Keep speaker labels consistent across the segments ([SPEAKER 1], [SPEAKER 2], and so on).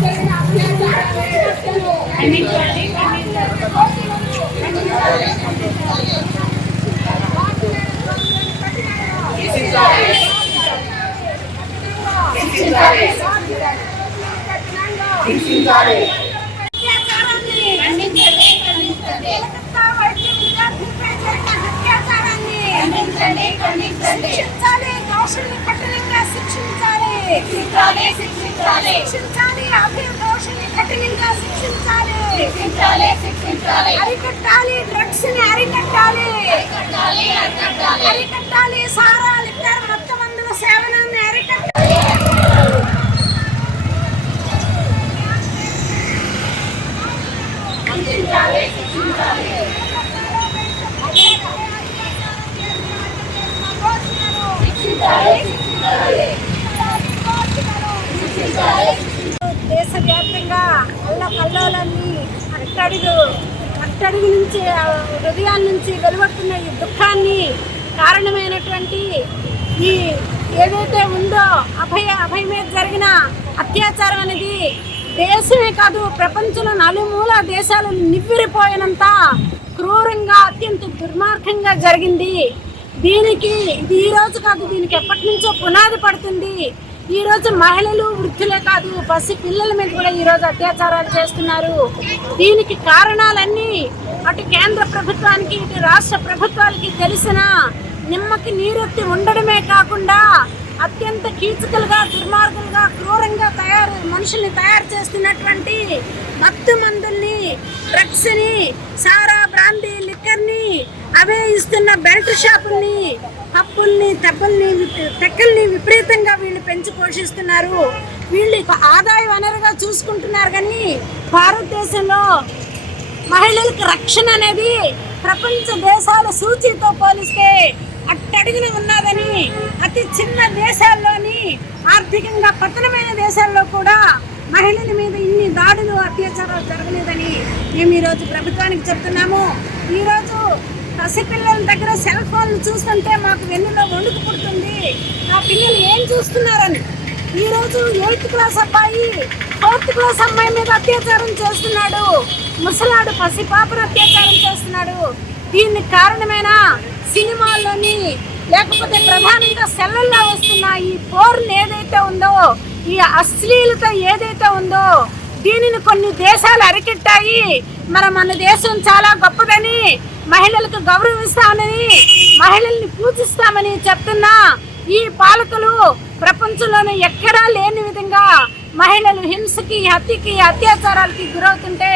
[SPEAKER 1] జరిగిన
[SPEAKER 2] ఖండించండి ఖండించండి
[SPEAKER 1] శిక్షించాలి దోషుల్ని కఠినంగా శిక్షించాలి
[SPEAKER 2] శిక్షించాలి శిక్షించాలి.
[SPEAKER 1] శిక్షించాలి అభి దోషుల్ని కఠినంగా శిక్షించాలి.
[SPEAKER 2] శిక్షించాలి శిక్షించాలి.
[SPEAKER 1] అరికట్టాలి డ్రగ్స్ని అరికట్టాలి.
[SPEAKER 2] అరికట్టాలి అరికట్టాలి.
[SPEAKER 1] అరికట్టాలి సారా లిక్కర్ మొత్తం మందుల సేవనాన్ని అరికట్టాలి
[SPEAKER 2] శిక్షించాలి శిక్షించాలి శిక్షించాలి శిక్షించాలి
[SPEAKER 1] దేశవ్యాప్తంగా అల్ల కల్లోలన్నీ అట్టడుగు అట్టడుగు నుంచి హృదయాల నుంచి వెలువడుతున్న ఈ దుఃఖాన్ని కారణమైనటువంటి ఈ ఏదైతే ఉందో అభయ అభయ మీద జరిగిన అత్యాచారం అనేది దేశమే కాదు ప్రపంచంలో నలుమూల దేశాలు నివ్విరిపోయినంత క్రూరంగా అత్యంత దుర్మార్గంగా జరిగింది. దీనికి ఇది ఈరోజు కాదు దీనికి ఎప్పటి నుంచో పునాది పడుతుంది. ఈరోజు మహిళలు వృద్ధులే కాదు పసి పిల్లల మీద కూడా ఈ రోజు అత్యాచారాలు చేస్తున్నారు. దీనికి కారణాలన్నీ అటు కేంద్ర ప్రభుత్వానికి ఇటు రాష్ట్ర ప్రభుత్వాలకి తెలిసిన నిమ్మకి నీరెత్తి ఉండడమే కాకుండా అత్యంత కీచకులుగా దుర్మార్గులుగా క్రూరంగా తయారు మనుషుల్ని తయారు చేస్తున్నటువంటి మత్తు మందుల్ని డ్రగ్స్ని సారా బ్రాందీ లిక్కర్ని అవే ఇస్తున్న బెల్ట్ షాపుల్ని పప్పుల్ని తెప్పల్ని తెక్కల్ని విపరీతంగా వీళ్ళు పెంచి పోషిస్తున్నారు. వీళ్ళు ఆదాయ వనరుగా చూసుకుంటున్నారు కానీ భారతదేశంలో మహిళలకు రక్షణ అనేది ప్రపంచ దేశాల సూచీతో పోలిస్తే అట్టడుగున ఉన్నదని అతి చిన్న దేశాల్లోని ఆర్థికంగా పతనమైన దేశాల్లో కూడా మహిళల మీద ఇన్ని దాడులు అత్యాచారాలు జరగలేదని మేము ఈరోజు ప్రభుత్వానికి చెప్తున్నాము. ఈరోజు పసిపిల్లల దగ్గర సెల్ ఫోన్లు చూస్తుంటే మాకు వెన్నులో వణుకు పుడుతుంది. ఆ పిల్లలు ఏం చూస్తున్నారని. ఈ రోజు ఎయిత్ క్లాస్ అబ్బాయి ఫోర్త్ క్లాస్ అమ్మాయి మీద అత్యాచారం చేస్తున్నాడు. ముసలాడు పసిపాపను అత్యాచారం చేస్తున్నాడు. దీనికి కారణమైన సినిమాల్లోని లేకపోతే ప్రధానంగా సెల్లల్లో వస్తున్న ఈ పోర్న్ ఏదైతే ఉందో ఈ అశ్లీలత ఏదైతే ఉందో దీనిని కొన్ని దేశాలు అరికెట్టాయి. మరి మన దేశం చాలా గొప్పదని మహిళలకు గౌరవిస్తామని మహిళల్ని పూజిస్తామని చెప్తున్నా ఈ పాలకులు ప్రపంచంలోనే ఎక్కడా లేని విధంగా మహిళలు హింసకి హత్యకి అత్యాచారాలకి గురవుతుంటే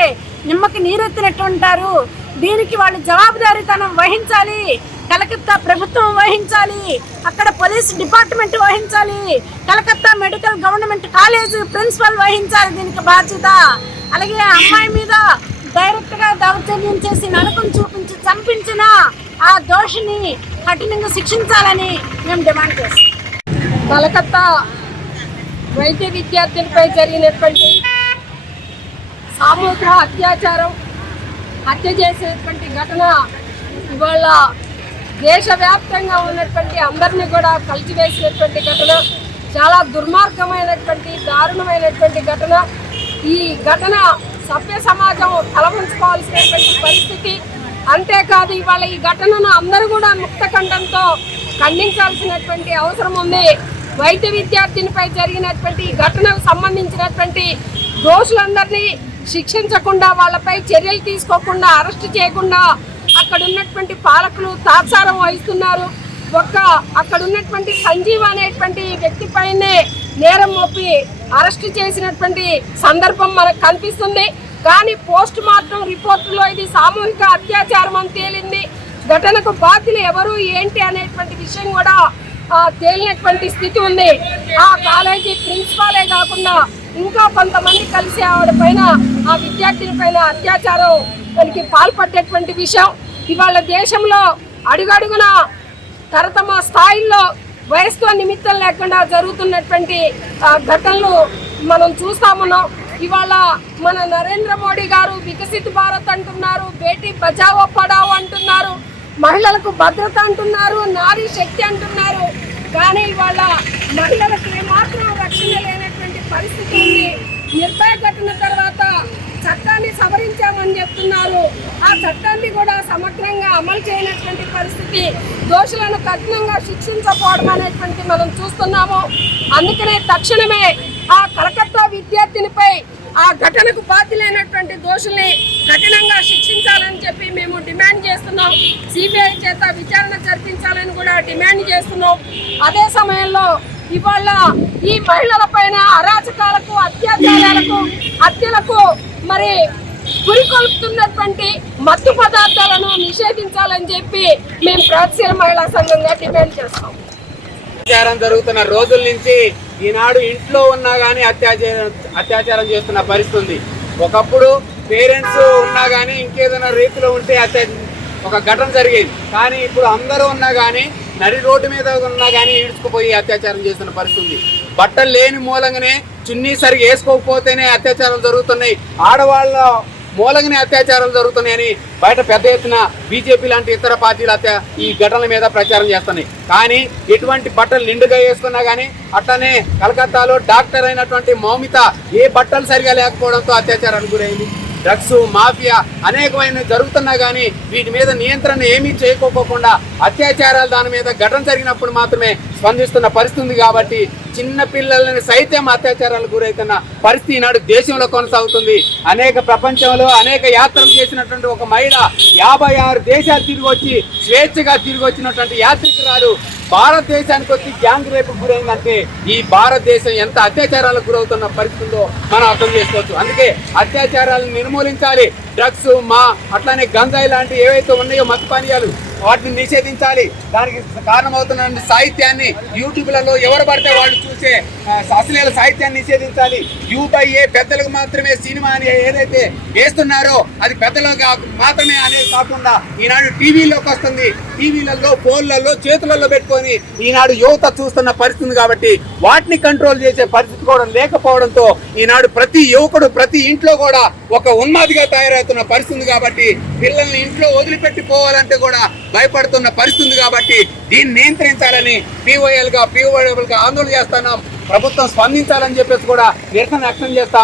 [SPEAKER 1] నిమ్మకి నీరెత్తినట్టు ఉంటారు. దీనికి వాళ్ళు జవాబుదారీతనం వహించాలి. కలకత్తా ప్రభుత్వం వహించాలి. అక్కడ పోలీస్ డిపార్ట్మెంట్ వహించాలి. Calcutta medical government college principal వహించాలి దీనికి బాధ్యత. అలాగే ఆ అమ్మాయి మీద డైరెక్ట్గా దౌర్జన్యం చేసి నరకం చూపించి చంపించిన ఆ దోషిని కఠినంగా శిక్షించాలని మేము డిమాండ్ చేస్తాం.
[SPEAKER 3] కలకత్తా వైద్య విద్యార్థులపై జరిగినటువంటి సామూహిక అత్యాచారం హత్య చేసినటువంటి ఘటన ఇవాళ దేశవ్యాప్తంగా ఉన్నటువంటి అందరినీ కూడా కలిసివేసినటువంటి ఘటన చాలా దుర్మార్గమైనటువంటి దారుణమైనటువంటి ఘటన. ఈ ఘటన సభ్య సమాజం తలవంచుకోవాల్సినటువంటి పరిస్థితి. అంతేకాదు ఇవాళ ఈ ఘటనను అందరూ కూడా ముక్త ఖండంతో ఖండించాల్సినటువంటి అవసరం ఉంది. వైద్య విద్యార్థినిపై జరిగినటువంటి ఈ ఘటనకు సంబంధించినటువంటి దోషులందరినీ శిక్షించకుండా వాళ్ళపై చర్యలు తీసుకోకుండా అరెస్ట్ చేయకుండా అక్కడ ఉన్నటువంటి పాలకులు తాత్సారం వహిస్తున్నారు. ఒక్క అక్కడ ఉన్నటువంటి సంజీవ్ అనేటువంటి వ్యక్తి పైనే నేరం మోపి అరెస్ట్ చేసినటువంటి సందర్భం మనకు కనిపిస్తుంది. కానీ పోస్ట్ మార్టం రిపోర్టులో ఇది సామూహిక అత్యాచారం అని తేలింది. ఘటనకు బాధ్యులు ఎవరు ఏంటి అనేటువంటి విషయం కూడా తేలినటువంటి స్థితి ఉంది. ఆ కాలేజీ ప్రిన్సిపాలే కాకుండా ఇంకా కొంతమంది కలిసి ఆవిడ పైన ఆ విద్యార్థిని పైన అత్యాచారం దానికి పాల్పడ్డటువంటి విషయం. ఇవాళ దేశంలో అడుగడుగున తరతమ స్థాయిల్లో వయసుతో నిమిత్తం లేకుండా జరుగుతున్నటువంటి ఆ, ఘటనలు మనం చూస్తామున్నాం. ఇవాళ మన నరేంద్ర మోడీ గారు వికసిత భారత్ అంటున్నారు బేటీ బచావో పడావో అంటున్నారు మహిళలకు భద్రత అంటున్నారు నారీ శక్తి అంటున్నారు. కానీ ఇవాళ మహిళలకు ఏమాత్రం రక్షణ లేనటువంటి పరిస్థితి ఉంది. నిర్భయ చట్టాన్ని సవరించామని చెప్తున్నారు. ఆ చట్టాన్ని కూడా సమగ్రంగా అమలు చేయనటువంటి పరిస్థితి దోషులను కఠినంగా శిక్షించకపోవడం అనేటువంటి మనం చూస్తున్నాము. అందుకనే తక్షణమే ఆ కలకత్తా విద్యార్థినిపై ఆ ఘటనకు బాధ్యులైనటువంటి దోషుల్ని కఠినంగా శిక్షించాలని చెప్పి మేము డిమాండ్ చేస్తున్నాం. సిబిఐ చేత విచారణ జరిపించాలని కూడా డిమాండ్ చేస్తున్నాం. అదే సమయంలో ఇవాళ ఈ మహిళల పైన అరాచకాలకు అత్యాచారాలకు హత్యలకు మరి గురికొల్పుతున్నటువంటి మత్తు పదార్థాలను నిషేధించాలని చెప్పి మేము ప్రాచీన మహిళా సంఘంగా డిమాండ్ చేస్తాం.
[SPEAKER 4] అత్యాచారం జరుగుతున్న రోజుల నుంచి ఈనాడు ఇంట్లో ఉన్నా కానీ అత్యాచారం అత్యాచారం చేస్తున్న పరిస్థితి ఒకప్పుడు పేరెంట్స్ ఉన్నా కానీ ఇంకేదైనా రీతిలో ఉంటే అత్యా ఒక ఘటన జరిగేది. కానీ ఇప్పుడు అందరూ ఉన్నా కానీ నడి రోడ్డు మీద ఉన్నా కానీ ఈడ్చుకుపోయి అత్యాచారం చేస్తున్న పరిస్థితి ఉంది. బట్టలు లేని మూలంగానే చున్నీ సరిగా వేసుకోకపోతేనే అత్యాచారాలు జరుగుతున్నాయి. ఆడవాళ్ళ మూలంగానే అత్యాచారాలు జరుగుతున్నాయని బయట పెద్ద ఎత్తున బీజేపీ లాంటి ఇతర పార్టీలు అత్యా ఈ ఘటనల మీద ప్రచారం చేస్తున్నాయి. కానీ ఎటువంటి బట్టలు నిండుగా వేసుకున్నా కానీ అట్లనే కలకత్తాలో డాక్టర్ అయినటువంటి మౌమిత ఏ బట్టలు సరిగా లేకపోవడంతో అత్యాచారానికి గురైంది. డ్రగ్స్ మాఫియా అనేకమైన జరుగుతున్నా కానీ వీటి మీద నియంత్రణ ఏమీ చేయకోకుండా అత్యాచారాలు దాని మీద ఘటన జరిగినప్పుడు మాత్రమే స్పందిస్తున్న పరిస్థితి ఉంది కాబట్టి చిన్న పిల్లలని సైతం అత్యాచారాలకు గురవుతున్న పరిస్థితి ఈనాడు దేశంలో కొనసాగుతుంది. అనేక ప్రపంచంలో అనేక యాత్రలు చేసినటువంటి ఒక మహిళ యాభై ఆరు దేశాలు తిరిగి వచ్చి స్వేచ్ఛగా తిరిగి వచ్చినటువంటి యాత్రికురాలు భారతదేశానికి వచ్చి గ్యాంగ్ రేపు గురైందంటే ఈ భారతదేశం ఎంత అత్యాచారాలకు గురవుతున్న పరిస్థితుల్లో మనం అర్థం చేసుకోవచ్చు. అందుకే అత్యాచారాలను నిర్మూలించాలి. డ్రగ్స్ మా అట్లానే గంజాయి లాంటి ఏవైతే ఉన్నాయో మత్తు పానీయాలు వాటిని నిషేధించాలి. దానికి కారణమవుతున్న సాహిత్యాన్ని యూట్యూబ్లలో ఎవరు పడితే వాళ్ళు చూసే ఆ, అశ్లీల సాహిత్యాన్ని నిషేధించాలి. యూత్ అయ్యే పెద్దలకు మాత్రమే సినిమా అని ఏదైతే వేస్తున్నారో అది పెద్దలకు మాత్రమే అనేది కాకుండా ఈనాడు టీవీలోకి వస్తుంది. టీవీలలో ఫోన్లలో చేతులలో పెట్టుకొని ఈనాడు యువత చూస్తున్న పరిస్థితి కాబట్టి వాటిని కంట్రోల్ చేసే పరిస్థితి కూడా లేకపోవడంతో ఈనాడు ప్రతి యువకుడు ప్రతి ఇంట్లో కూడా ఒక ఉన్మాదిగా తయారవుతున్న పరిస్థితి ఉంది కాబట్టి పిల్లల్ని ఇంట్లో వదిలిపెట్టి పోవాలంటే కూడా భయపడుతున్న పరిస్థితి ఉంది కాబట్టి దీన్ని నియంత్రించాలని పీఓఎల్గా గా ఆందోళన చేస్తున్నాం. ప్రభుత్వం స్పందించాలని చెప్పేసి కూడా నిరసన వ్యక్తం చేస్తా